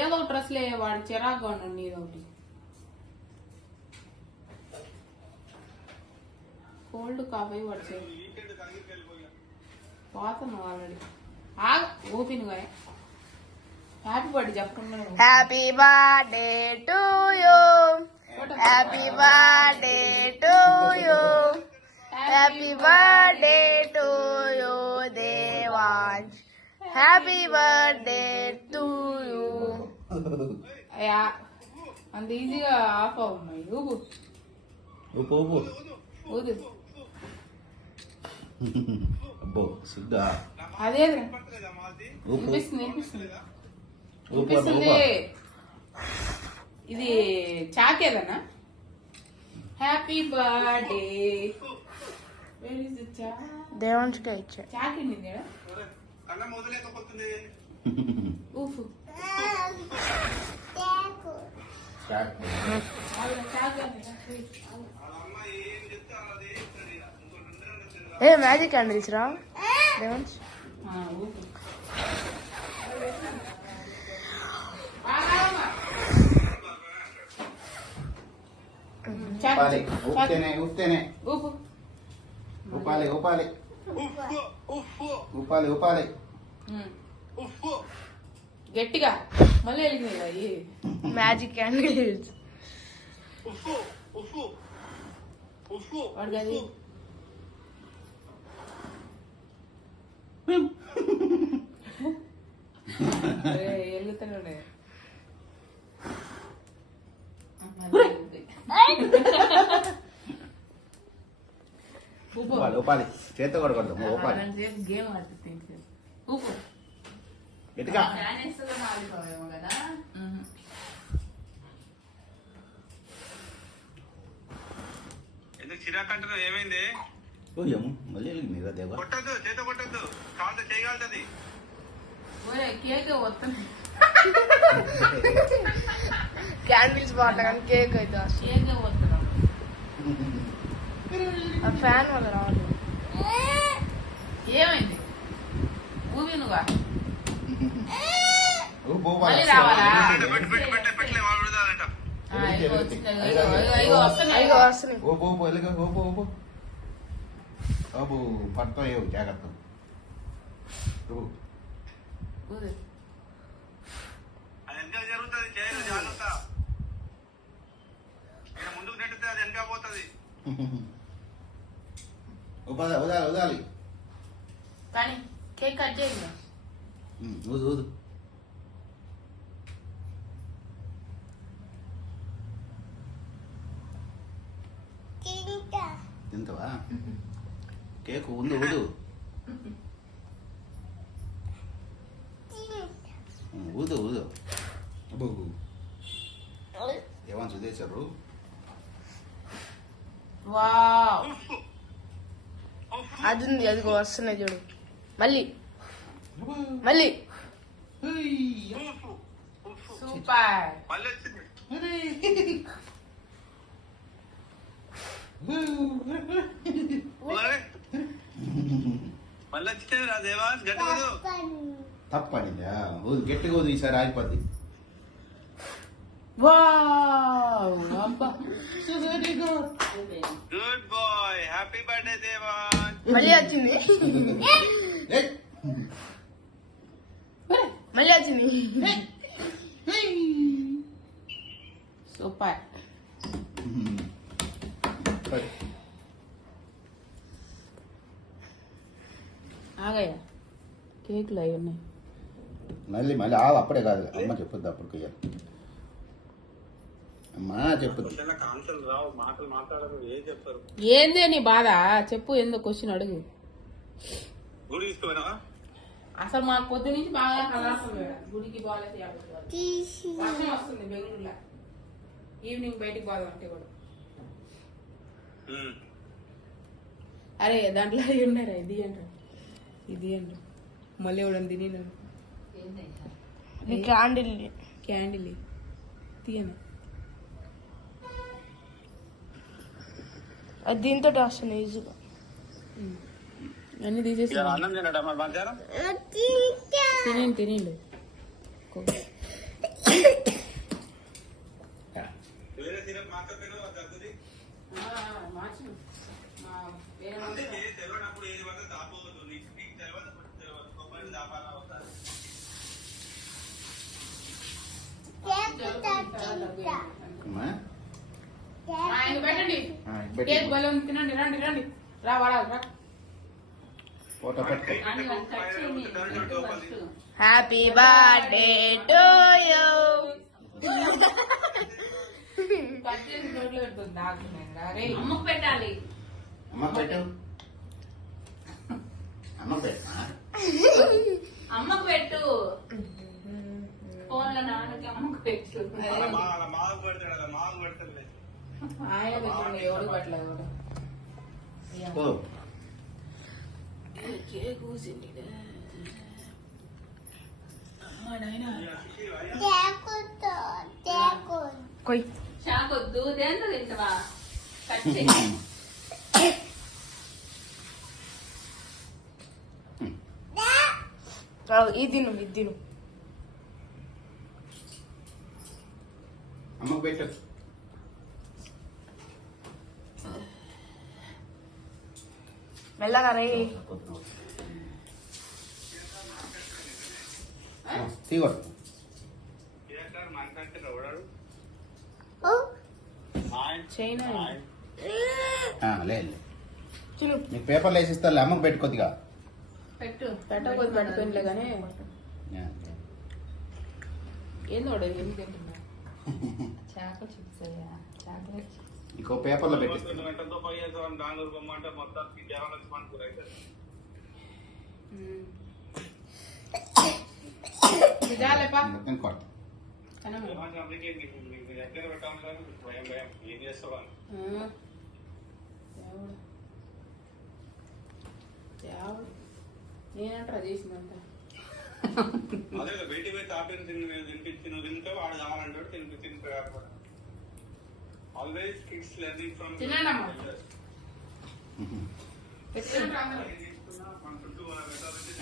ఏదో డ్రెస్లే వాడి చిరాకుగా ఉండండి ఏదో ఒకటి. కోల్డ్ కాఫీ వాడు పోతున్నావు ఆల్రెడీ. ఓపెన్ గా హ్యాపీ బర్త్డే చెప్పకుండా. Happy birthday to you, happy birthday to you, happy birthday to you Devansh, happy birthday to you. అంత ఈజీగా ఆఫ్ అవ్వమ్మాయి. ఊపు ఊదు. అబ్బో సిగ్గా. అదే వినిపిస్తుంది వినిపిస్తుంది వినిపిస్తుంది. ఇది చాకేదన్నా. హ్యాపీ బర్త్డే దేవాంశ్కే ఇచ్చా. చాకింది ఊపు. ఏ మ్యాజిక్ క్యాండిల్స్ రా దేవాంశ్. గట్టిగా మళ్ళీ వెళ్ళినాయి మ్యాజిక్ క్యాండిల్స్. వాడు అది వెళ్తున్నాడే. చేత కొడకూడదు. గేమ్ ఆడుతుంది ఊపు. గట్టిగా కదా. ఎందుకు చిరాకంటున్నా? ఏమైంది? మళ్ళీ వెళ్ళింది దేవా. కొట్టద్దు, చేత కొట్టద్దు, కాళ్ళతో చేయగలుగుతుంది. కేక్ వస్తుంది. క్యాండిల్స్ బాగుంటా కానీ కేక్ అయితే కేక్ వస్తున్నాం. ఫ్యాన్ వల్ల రావాలి. ఏమైంది? ఊవి నువ్వా మళ్ళీ రావాలా? పడతావు జాగ్రత్త. జరుగుతుంది, చేయరు జాగ్రత్త. ముందుకు నెట్టితే అది వెనక పోతుంది. వదాలి కానీ కేక్ కట్ చేయండి. ఊదు ఊదు. తింటావా? కేక్ ఉంది ఊదు. ఊదు ఊదు. ఏమని చూదేశారు? అది ఉంది, అది వస్తున్నాయి చూడు. మళ్ళీ మళ్ళీ సూపర్. తప్పనిందా? గట్టిగా ఊదు, ఈసారి ఆగిపోద్ది. Good boy, happy birthday Devan. మళ్ళీ వచ్చింది మళ్ళీ వచ్చింది. సూపర్. ఆగయ్యా కేకులు అవి ఉన్నాయి. మళ్ళీ మళ్ళీ ఆవు అప్పుడే కాదు. అమ్మ చెప్పొద్దు అప్పుడు కొయ్యాలి. అమ్మా చెప్పొద్దు. ఏందే నీ బాధ చెప్పు. ఏందో క్వశ్చన్ అడుగు. అసలు మాకు పొద్దు నుంచి బాగా కలర్స్తుంది. గుడికి బాగాలేదు వస్తుంది బెంగళూరులో. ఈవినింగ్ బయటికి పోదాం అంటే కూడా. అరే దాంట్లో అవి ఉన్నారా? ఇది అంటారు ఇది అంట. మళ్ళీ ఇవ్వడం తిని క్యాండిల్ క్యాండిల్ తీయను. అది దీంతో వస్తుంది ఈజీగా. అన్ని తీసేసి తినండి తినండి. మా వేరే అంటే వాళ్ళు ఏది తెలియనప్పుడు ఏది పడితే దాపోవద్దు. నీకు తెలియదు కొబ్బరి దాపాలా అవుతారు. అమ్మా? ఆయన పెట్టండి పెట్టి కేక్ బలం తినండి. రండి రండి రా వాడాలి రా. ఫోటో పెట్టు. Happy birthday to you. Cut చేసి నోట్లో పెడుతుంది నాకు రే. అమ్మకు పెట్టాలి. అమ్మ పెట్టు. అమ్మ పెట్టు. అమ్మకు పెట్టు. ఫోన్లో నాన్నకి అమ్మకు పెట్టు. మాకు పెడతాడు కదా, మాకు పెడతాడు. ఆయన పెట్టండి ఎవరు పెట్టలేదు ఎవరు. ఓ, కొయ్. షాకొద్దు దేంతో తింటావా? కట్ చేయి. ఇది తిను ఇది తిను. అమ్మకు పెట్టు. మెల్లగా రే. తీగొడు. ఏంటారు మనకంటే ఎవడాడు? చైనా లేదు తిను. నీకు పేపర్లు వేసి ఇస్తా. అమ్మకు పెట్టు కొద్దిగా. పెట్టు. పెట్టకపోతే పెట్టుకోనిలే కానీ ఏందో ఏం తింటున్నా. చాక్లెట్ చిప్స్ అయ్యా. Chocolate chips. ఇంకో పేపర్లో పెట్టిస్తా. గంటలతో పై చేస్తాం బెంగళూరు బొమ్మంటే మొత్తానికి జ్వరం వచ్చి మనకు అవుతుంది. జాలేపా మొత్తం కొట్ట. నీకు దగ్గర పెట్టాము కానీ భయం భయం ఏం చేస్తావా? నేనంటారా చేసిందంతా. అదే బయటికి పోయి తాపిని తినిపించి నువ్వు తింటే వాడు కావాలంటాడు తినిపోయాడు. ఆల్వేస్ కిడ్స్ లెర్నింగ్ ఫ్రమ్ తినండమ్మా. మన చుట్టూ మన పెట్టాలంటే